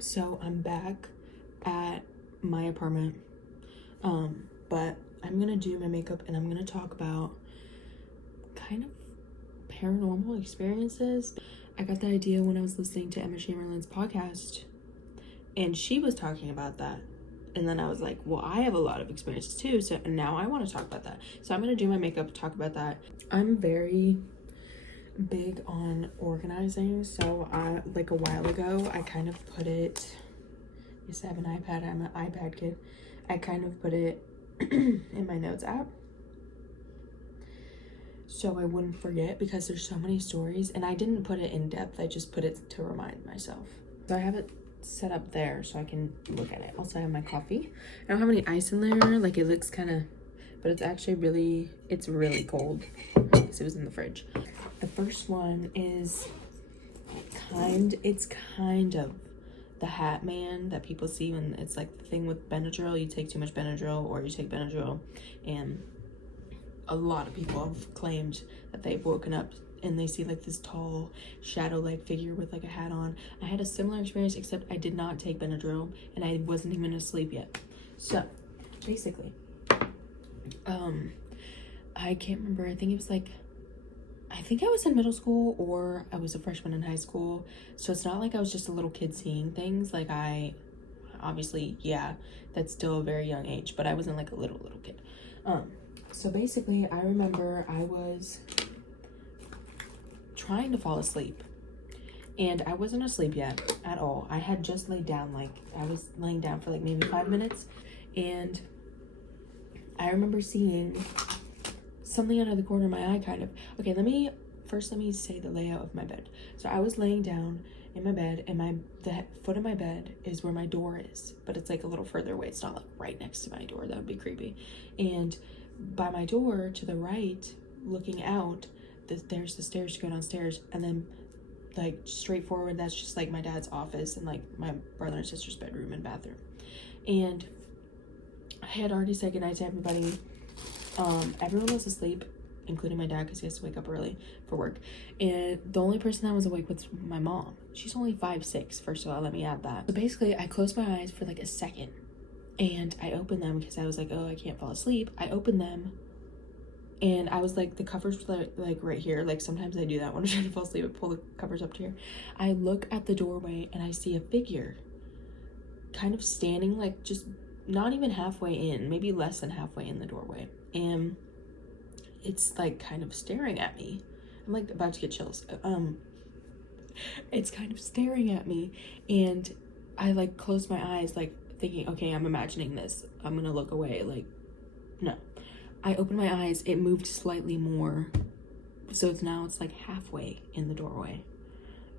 So I'm back at my apartment, but I'm gonna do my makeup and I'm gonna talk about kind of paranormal experiences. I got the idea when I was listening to Emma Chamberlain's podcast, and she was talking about that. And then I was like, well, I have a lot of experiences too, so now I want to talk about that. So I'm gonna do my makeup, talk about that. I'm very big on organizing, so like a while ago I kind of put it, yes, I have an iPad, I'm an iPad kid, I kind of put it in my notes app so I wouldn't forget, because there's so many stories, and I didn't put it in depth, I just put it to remind myself. So I have it set up there so I can look at it. Also, I have my coffee. I don't have any ice in there, like it looks kind of, but it's actually it's really cold because it was in the fridge. The first one is it's kind of the hat man that people see when it's like the thing with Benadryl. You take too much Benadryl, or you take Benadryl, and a lot of people have claimed that they've woken up and they see like this tall shadow-like figure with like a hat on. I had a similar experience, except I did not take Benadryl and I wasn't even asleep yet. So basically, I can't remember, I think I was in middle school or I was a freshman in high school. So it's not like I was just a little kid seeing things. Like obviously, yeah, that's still a very young age, but I wasn't like a little kid. So basically, I remember I was trying to fall asleep, and I wasn't asleep yet at all. I had just laid down, like I was laying down for like maybe 5 minutes, and I remember seeing something out of the corner of my eye, kind of. Okay, let me say the layout of my bed. So I was laying down in my bed, and the foot of my bed is where my door is, but it's like a little further away. It's not like right next to my door. That would be creepy. And by my door to the right, looking out, there's the stairs to go downstairs, and then like straight forward, that's just like my dad's office and like my brother and sister's bedroom and bathroom. And I had already said goodnight to everybody. Everyone was asleep, including my dad, because he has to wake up early for work. And the only person that was awake was my mom. She's only 5'6", first of all, let me add that. So basically, I closed my eyes for like a second, and I opened them because I was like, oh, I can't fall asleep. I opened them, and I was like, the covers were like right here. Like sometimes I do that when I'm trying to fall asleep, I pull the covers up to here. I look at the doorway and I see a figure kind of standing, like just not even halfway in, maybe less than halfway in the doorway. And it's like kind of staring at me. I'm like about to get chills. It's kind of staring at me, and I like closed my eyes, like thinking, okay, I'm imagining this, I'm gonna look away. Like, no. I opened my eyes, it moved slightly more, so it's like halfway in the doorway.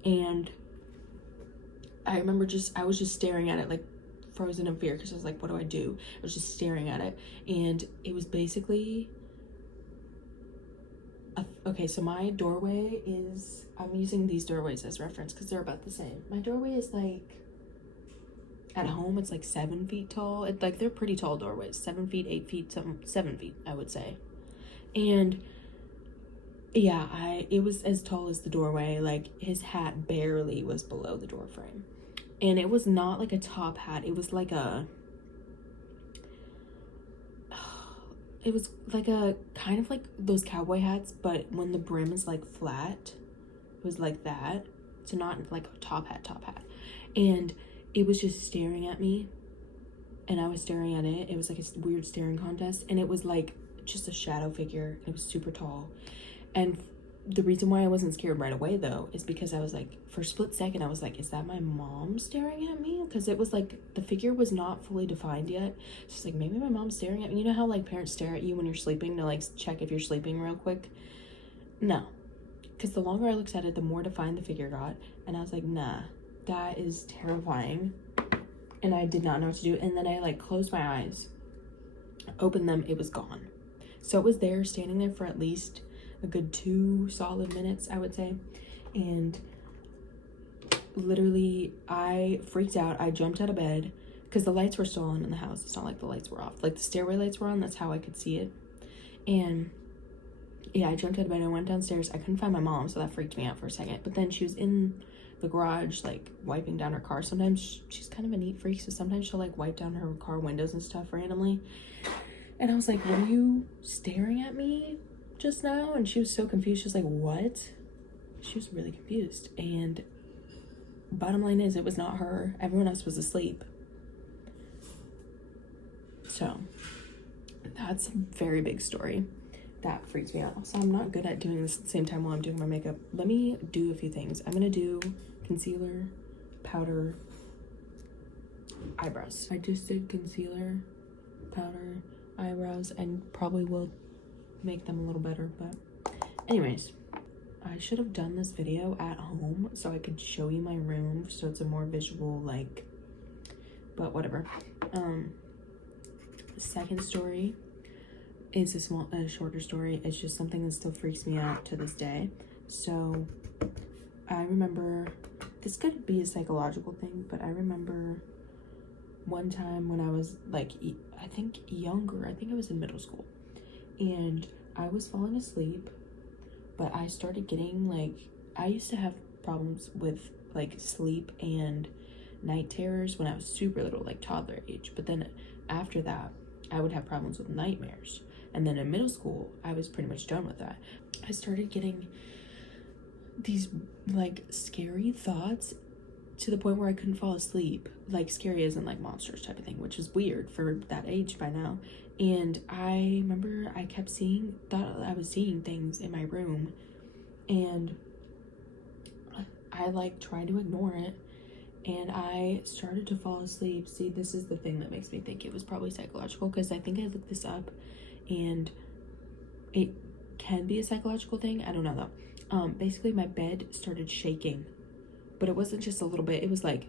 And I remember I was just staring at it, like frozen in fear, because I was like, what do I do? I was just staring at it, and it was basically okay, so my doorway is, I'm using these doorways as reference because they're about the same. My doorway is like, at home it's like 7 feet tall. It's like, they're pretty tall doorways, 7 feet, 8 feet, 7 feet, I would say. And yeah, it was as tall as the doorway. Like his hat barely was below the door frame, and it was not like a top hat. It was like a kind of like those cowboy hats, but when the brim is like flat, it was like that. So not like a top hat. And it was just staring at me, and I was staring at it. It was like a weird staring contest, and it was like just a shadow figure. It was super tall. And the reason why I wasn't scared right away, though, is because I was like, for a split second, I was like, is that my mom staring at me? Because it was like, the figure was not fully defined yet. So it's like, maybe my mom's staring at me. You know how like parents stare at you when you're sleeping to like check if you're sleeping real quick? No. Because the longer I looked at it, the more defined the figure got. And I was like, nah, that is terrifying. And I did not know what to do. And then I like closed my eyes, opened them, it was gone. So it was there, standing there for at least a good 2 solid minutes, I would say. And literally, I freaked out. I jumped out of bed because the lights were still on in the house. It's not like the lights were off. Like the stairway lights were on. That's how I could see it. And yeah, I jumped out of bed. I went downstairs. I couldn't find my mom, so that freaked me out for a second. But then she was in the garage, like wiping down her car. Sometimes she's kind of a neat freak, so sometimes she'll like wipe down her car windows and stuff randomly. And I was like, were you staring at me just now? And she was so confused. She was like, what? She was really confused. And bottom line is, it was not her. Everyone else was asleep. So that's a very big story. That freaks me out. Also, I'm not good at doing this at the same time while I'm doing my makeup. Let me do a few things. I'm gonna do concealer, powder, eyebrows. I just did concealer, powder, eyebrows, and probably will make them a little better. But anyways, I should have done this video at home so I could show you my room so it's a more visual, like, but whatever. The second story is a shorter story. It's just something that still freaks me out to this day. So I remember, this could be a psychological thing, but I remember one time when I was like, I think younger, I think I was in middle school, and I was falling asleep, but I started getting like, I used to have problems with like sleep and night terrors when I was super little, like toddler age. But then after that, I would have problems with nightmares. And then in middle school, I was pretty much done with that. I started getting these like scary thoughts to the point where I couldn't fall asleep. Like scary isn't like monsters type of thing, which is weird for that age by now. And I remember I kept thought I was seeing things in my room, and I like tried to ignore it, and I started to fall asleep. See, this is the thing that makes me think it was probably psychological, because I think I looked this up, and it can be a psychological thing. I don't know though. Basically my bed started shaking, but it wasn't just a little bit. It was like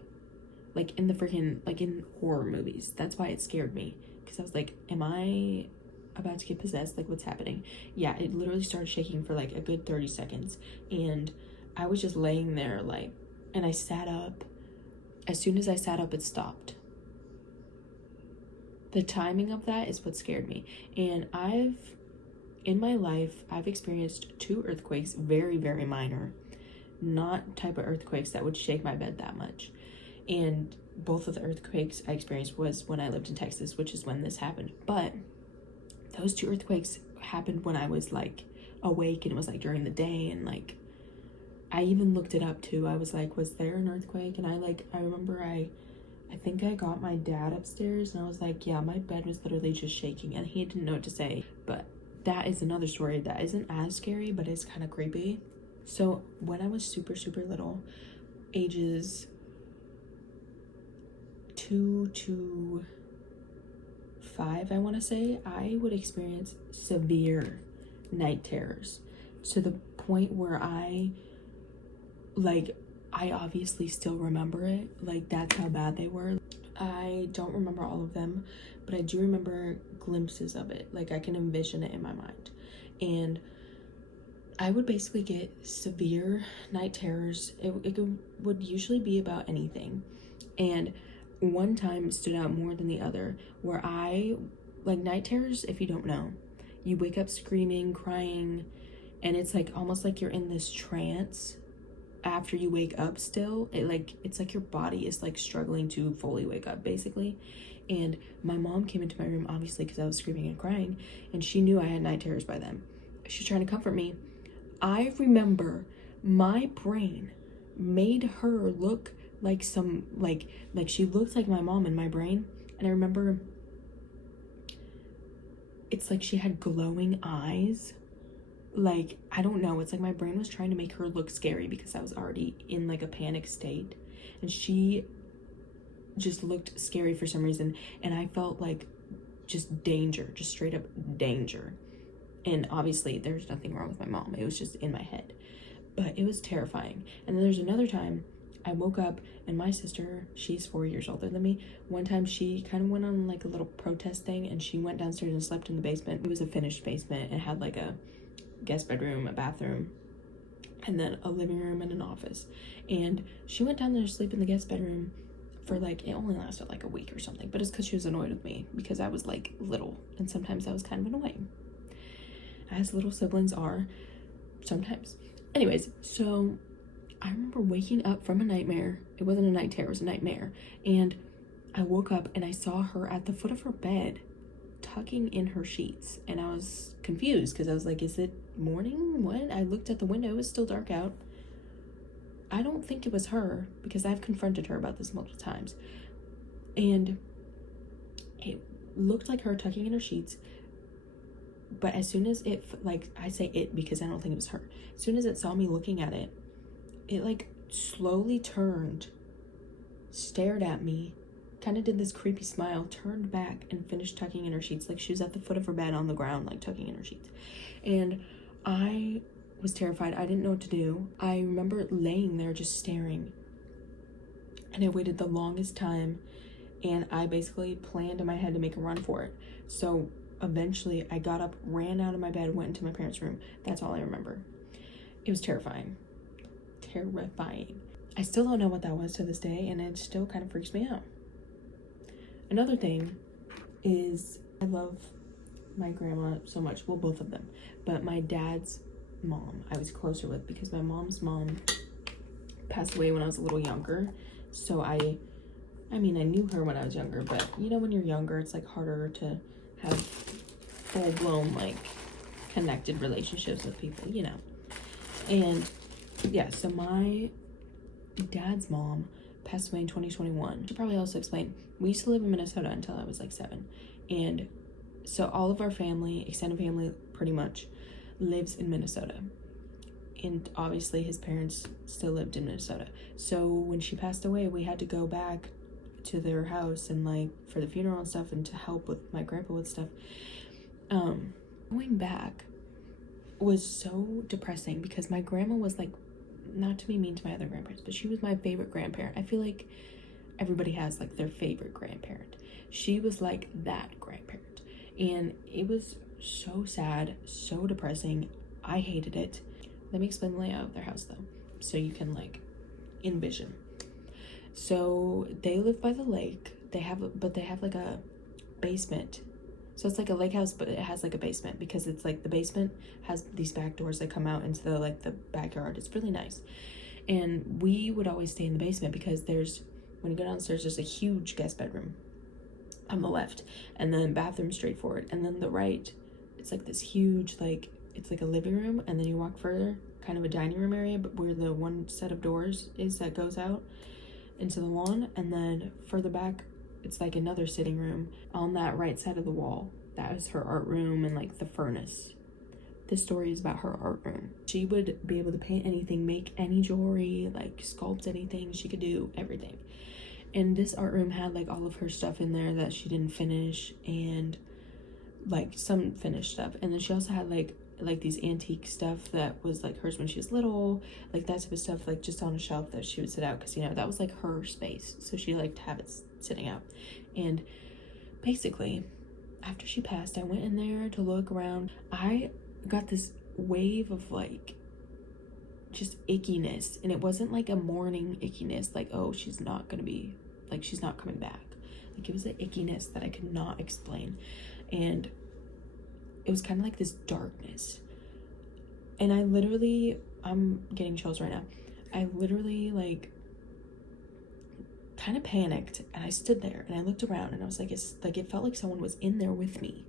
in the freaking, like in horror movies. That's why it scared me, because I was like, am I about to get possessed? Like, what's happening? Yeah, it literally started shaking for like a good 30 seconds, and I was just laying there like, and I sat up. As soon as I sat up, it stopped. The timing of that is what scared me. And in my life, I've experienced 2 earthquakes, very, very minor, not type of earthquakes that would shake my bed that much. And both of the earthquakes I experienced was when I lived in Texas, which is when this happened. But those 2 earthquakes happened when I was like awake, and it was like during the day, and like I even looked it up too. I was like, was there an earthquake? And I remember I think I got my dad upstairs, and I was like, yeah, my bed was literally just shaking, and he didn't know what to say. But that is another story that isn't as scary, but it's kind of creepy. So when I was super, super little, ages 2 to 5, I want to say, I would experience severe night terrors to the point where I obviously still remember it. Like, that's how bad they were. I don't remember all of them, but I do remember glimpses of it. Like, I can envision it in my mind. And I would basically get severe night terrors. It would usually be about anything. And one time stood out more than the other, where night terrors, if you don't know, you wake up screaming, crying, and it's like almost like you're in this trance after you wake up still. It's like your body is like struggling to fully wake up, basically. And my mom came into my room, obviously, because I was screaming and crying, and she knew I had night terrors by then. She's trying to comfort me. I remember my brain made her look like some, like she looked like my mom in my brain. And I remember it's like she had glowing eyes. Like, I don't know, it's like my brain was trying to make her look scary because I was already in like a panic state, and she just looked scary for some reason. And I felt like just danger, just straight up danger. And obviously there's nothing wrong with my mom, it was just in my head, but it was terrifying. And then there's another time I woke up, and my sister, she's 4 years older than me, one time she kind of went on like a little protest thing, and she went downstairs and slept in the basement. It was a finished basement. It had like a guest bedroom, a bathroom, and then a living room and an office. And she went down there to sleep in the guest bedroom for like, it only lasted like a week or something, but it's because she was annoyed with me because I was like little, and sometimes I was kind of annoying, as little siblings are sometimes. Anyways, so I remember waking up from a nightmare. It wasn't a night terror, it was a nightmare. And I woke up and I saw her at the foot of her bed, tucking in her sheets. And I was confused because I was like, is it morning? What? I looked at the window, it was still dark out. I don't think it was her because I've confronted her about this multiple times. And it looked like her tucking in her sheets. But as soon as it, like, I say it because I don't think it was her. As soon as it saw me looking at it, it like slowly turned, stared at me, kind of did this creepy smile, turned back and finished tucking in her sheets. Like she was at the foot of her bed on the ground, like tucking in her sheets. And I was terrified. I didn't know what to do. I remember laying there just staring. And I waited the longest time. And I basically planned in my head to make a run for it. So eventually I got up, ran out of my bed, went into my parents' room. That's all I remember. It was terrifying. Terrifying. I still don't know what that was to this day, and it still kind of freaks me out. Another thing is I love my grandma so much. Well, both of them. But my dad's mom I was closer with because my mom's mom passed away when I was a little younger. So I mean, I knew her when I was younger, but you know, when you're younger, it's like harder to have full-blown, like, connected relationships with people, you know. And yeah, so my dad's mom passed away in 2021. Should probably also explain, we used to live in Minnesota until I was like 7. And so all of our family, extended family, pretty much lives in Minnesota. And obviously his parents still lived in Minnesota. So when she passed away, we had to go back to their house and like for the funeral and stuff and to help with my grandpa with stuff. Going back was so depressing because my grandma was like, not to be mean to my other grandparents, but she was my favorite grandparent. I feel like everybody has like their favorite grandparent. She was like that grandparent, and it was so sad, so depressing. I hated it. Let me explain the layout of their house though, so you can like envision. So they live by the lake. They have like a basement. So it's like a lake house, but it has like a basement because it's like the basement has these back doors that come out into the backyard. It's really nice. And we would always stay in the basement because when you go downstairs, there's a huge guest bedroom on the left, and then bathroom straight forward. And then the right, it's like this huge, like, it's like a living room, and then you walk further, kind of a dining room area, but where the one set of doors is that goes out into the lawn. And then further back, it's like another sitting room. On that right side of the wall, that is her art room and like the furnace. This story is about her art room. She would be able to paint anything, make any jewelry, like sculpt anything. She could do everything. And this art room had like all of her stuff in there that she didn't finish, and like some finished stuff. And then she also had like these antique stuff that was like hers when she was little, like that type of stuff, like just on a shelf that she would sit out because, you know, that was like her space. So she liked to have it sitting out. And basically after she passed, I went in there to look around. I got this wave of like just ickiness, and it wasn't like a morning ickiness, like, oh, she's not coming back. Like, it was an ickiness that I could not explain, and it was kind of like this darkness. And I'm getting chills right now. I literally like kind of panicked, and I stood there and I looked around, and I was like, it felt like someone was in there with me.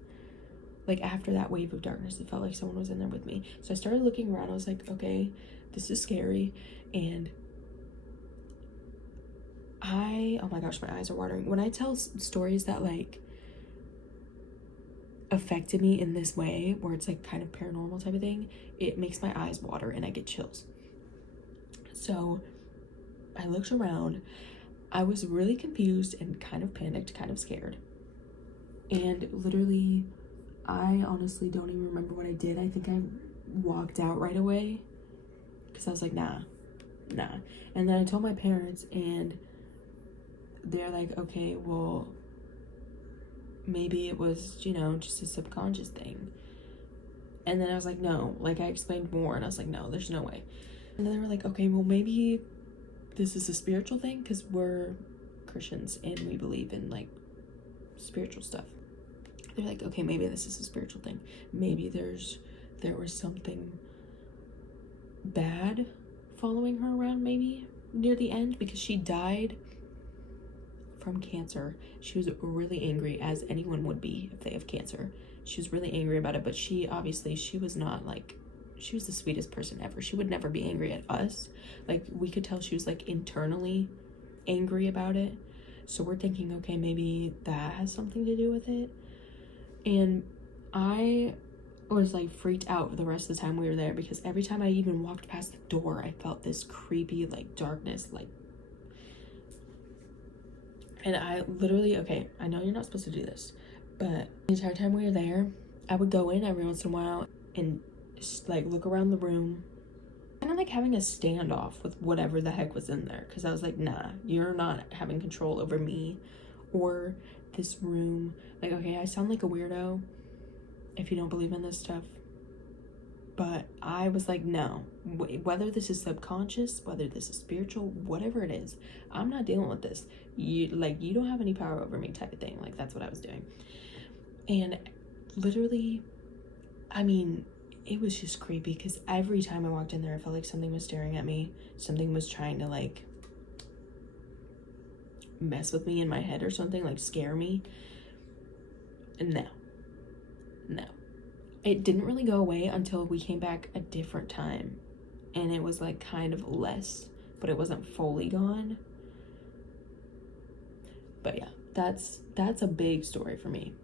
Like after that wave of darkness, it felt like someone was in there with me. So I started looking around. I was like, okay, this is scary. And oh my gosh, my eyes are watering. When I tell stories that like affected me in this way, where it's like kind of paranormal type of thing, it makes my eyes water and I get chills. So I looked around. I was really confused and kind of panicked, kind of scared. And literally, I honestly don't even remember what I did. I think I walked out right away because I was like, nah. And then I told my parents, and they're like, okay, well, maybe it was, you know, just a subconscious thing. And then I was like, no. Like, I explained more, and I was like, no, there's no way. And then they were like, okay, well, maybe this is a spiritual thing because we're Christians and we believe in like spiritual stuff. They're like, okay, maybe this is a spiritual thing. Maybe there was something bad following her around maybe near the end, because she died from cancer. She was really angry, as anyone would be if they have cancer. She was really angry about it, but she was not like, she was the sweetest person ever. She would never be angry at us. Like, we could tell she was like internally angry about it. So we're thinking, okay, maybe that has something to do with it. And I was like freaked out for the rest of the time we were there, because every time I even walked past the door, I felt this creepy like darkness, like, and I literally, okay, I know you're not supposed to do this, but the entire time we were there, I would go in every once in a while and just like look around the room, kind of like having a standoff with whatever the heck was in there, because I was like, nah, you're not having control over me or this room. Like, okay, I sound like a weirdo if you don't believe in this stuff, but I was like, no, whether this is subconscious, whether this is spiritual, whatever it is, I'm not dealing with this. You don't have any power over me, type of thing. Like, that's what I was doing. And literally, I mean, it was just creepy, because every time I walked in there, I felt like something was staring at me. Something was trying to like mess with me in my head or something, like scare me. No. It didn't really go away until we came back a different time, and it was like kind of less, but it wasn't fully gone. But yeah, that's a big story for me.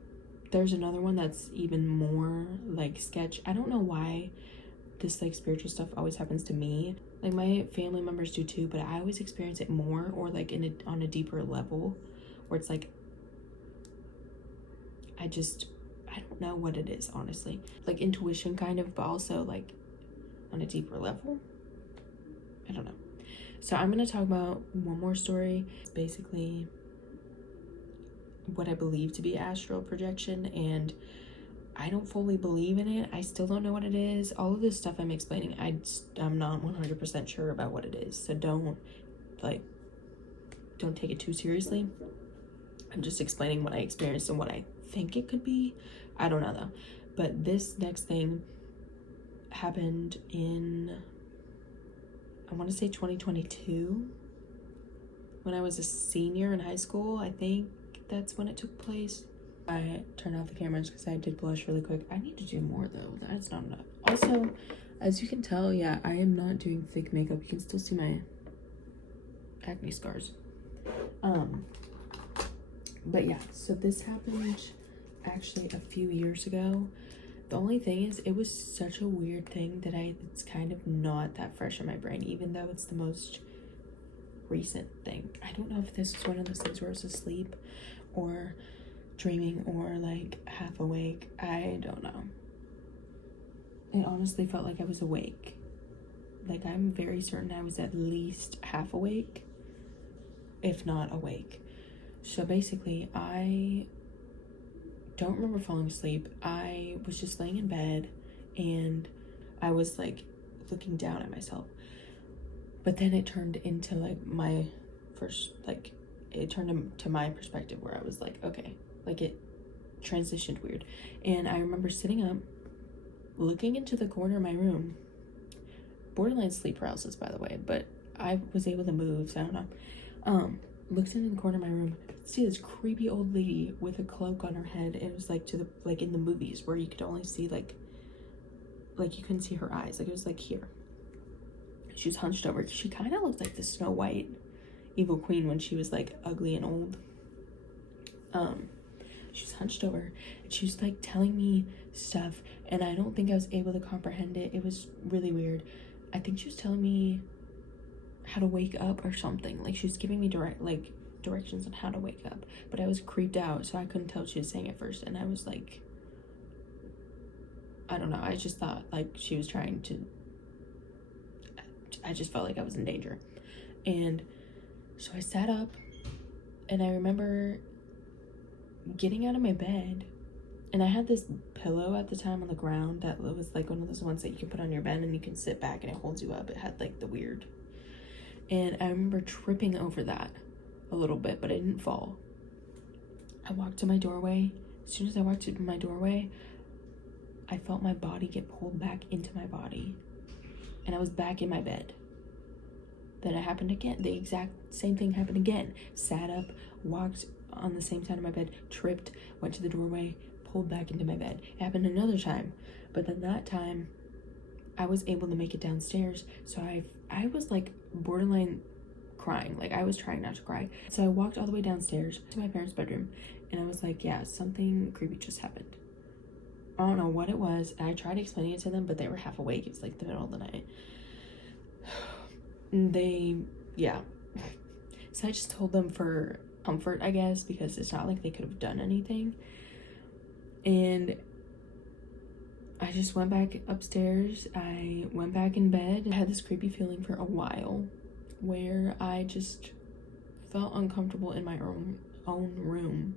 There's another one that's even more like sketch. I don't know why this like spiritual stuff always happens to me. Like, my family members do too, but I always experience it more, or like on a deeper level, where it's like, I don't know what it is, honestly. Like intuition kind of, but also like on a deeper level. I don't know. So I'm going to talk about one more story. It's basically what I believe to be astral projection, and I don't fully believe in it. I still don't know what it is. All of this stuff I'm explaining, I'm not 100% sure about what it is. So don't take it too seriously. I'm just explaining what I experienced and what I think it could be. I don't know though. But this next thing happened in, I want to say 2022, when I was a senior in high school. I think that's when it took place. I turned off the cameras because I did blush really quick. I need to do more though. That's not enough. Also, as you can tell, yeah, I am not doing fake makeup. You can still see my acne scars. But yeah, so this happened actually a few years ago. The only thing is, it was such a weird thing that it's kind of not that fresh in my brain, even though it's the most recent thing. I don't know if this was one of those things where I was asleep or dreaming or like half awake. I don't know. It honestly felt like I was awake. Like, I'm very certain I was at least half awake, if not awake. So basically, I don't remember falling asleep. I was just laying in bed, and I was like looking down at myself. But then it turned into like my first, like, it turned into my perspective, where I was like, okay, like it transitioned weird. And I remember sitting up, looking into the corner of my room, borderline sleep paralysis, by the way, but I was able to move, so I don't know. Looked into the corner of my room, see this creepy old lady with a cloak on her head. It was like like in the movies where you could only see like you couldn't see her eyes. Like, it was like here. She was hunched over. She kind of looked like the Snow White evil queen when she was like ugly and old. She was hunched over, and she was like telling me stuff, and I don't think I was able to comprehend it. It was really weird. I think she was telling me how to wake up or something. Like, she was giving me directions on how to wake up, but I was creeped out, so I couldn't tell what she was saying at first. And I was like, I don't know, I just thought like she was trying to, I just felt like I was in danger. And so I sat up, and I remember getting out of my bed, and I had this pillow at the time on the ground that was like one of those ones that you can put on your bed and you can sit back and it holds you up. It had like the weird, and I remember tripping over that a little bit, but I didn't fall. I walked to my doorway. As soon as I walked to my doorway, I felt my body get pulled back into my body, and I was back in my bed. Then it happened again. The exact same thing happened again. Sat up, walked on the same side of my bed, tripped, went to the doorway, pulled back into my bed. It happened another time. But then that time, I was able to make it downstairs. So I was like borderline crying. Like, I was trying not to cry. So I walked all the way downstairs to my parents' bedroom. And I was like, yeah, something creepy just happened. I don't know what it was. And I tried explaining it to them, but they were half awake. It was like the middle of the night. Yeah. So I just told them for comfort, I guess, because it's not like they could have done anything. And I just went back upstairs. I went back in bed. I had this creepy feeling for a while where I just felt uncomfortable in my own room.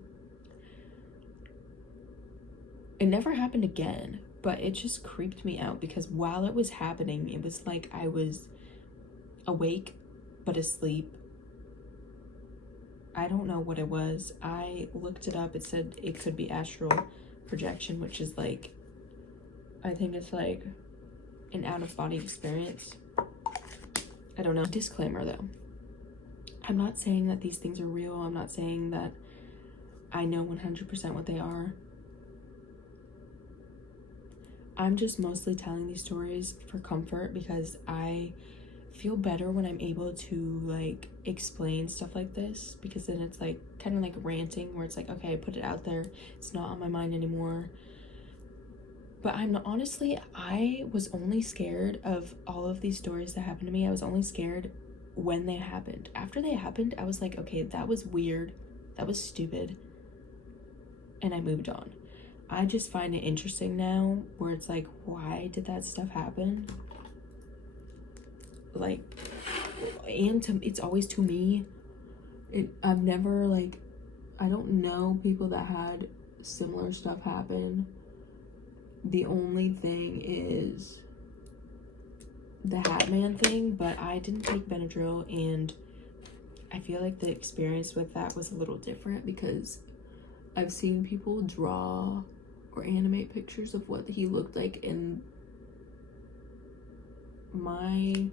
It never happened again, but it just creeped me out because while it was happening, it was like I was awake but asleep. I don't know what it was. I looked it up. It said it could be astral projection, which is like, I think it's like an out-of-body experience. I don't know. Disclaimer though, I'm not saying that these things are real. I'm not saying that I know 100% what they are. I'm just mostly telling these stories for comfort because I feel better when I'm able to like explain stuff like this, because then it's like kind of like ranting where it's like, okay, I put it out there, it's not on my mind anymore. But I was only scared of all of these stories that happened to me. I was only scared when they happened. After they happened, I was like, okay, that was weird, that was stupid, and I moved on. I just find it interesting now where it's like, why did that stuff happen? Like, and it's always to me. I've never, like, I don't know people that had similar stuff happen. The only thing is the Hat Man thing, but I didn't take Benadryl, and I feel like the experience with that was a little different because I've seen people draw or animate pictures of what he looked like, and my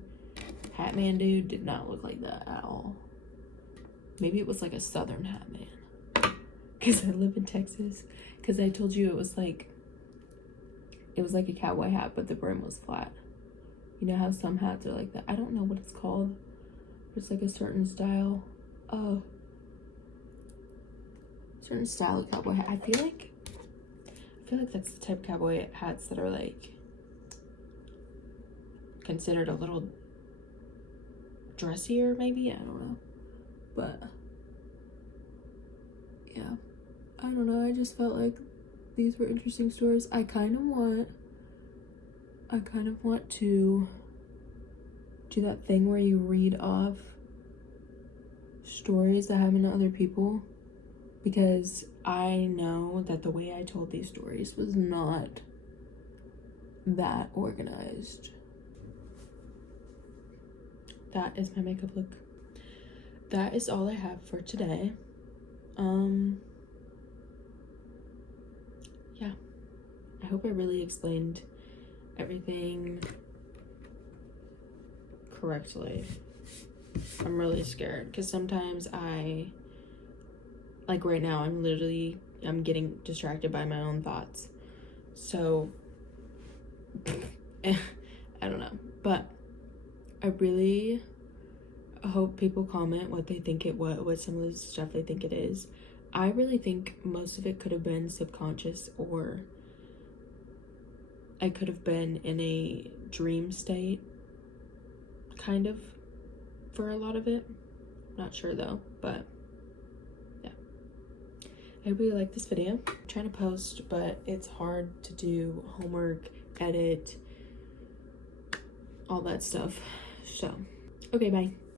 Hat Man dude did not look like that at all. Maybe it was like a southern Hat Man because I live in Texas. Because I told you it was like a cowboy hat, but the brim was flat. You know how some hats are like that? I don't know what it's called. It's like a certain style. Certain style of cowboy hat. I feel like that's the type of cowboy hats that are like considered a little dressier, maybe. I don't know, but yeah, I don't know. I just felt like these were interesting stories. I kind of want to do that thing where you read off stories that happen to other people, because I know that the way I told these stories was not that organized. That is my makeup look. That is all I have for today. Yeah. I hope I really explained everything correctly. I'm really scared because sometimes like right now, I'm getting distracted by my own thoughts. So, I don't know. But I really hope people comment what they think what some of the stuff they think it is. I really think most of it could have been subconscious, or I could have been in a dream state, kind of, for a lot of it. Not sure though, but yeah. I really like this video. I'm trying to post, but it's hard to do homework, edit, all that stuff. So, okay, bye.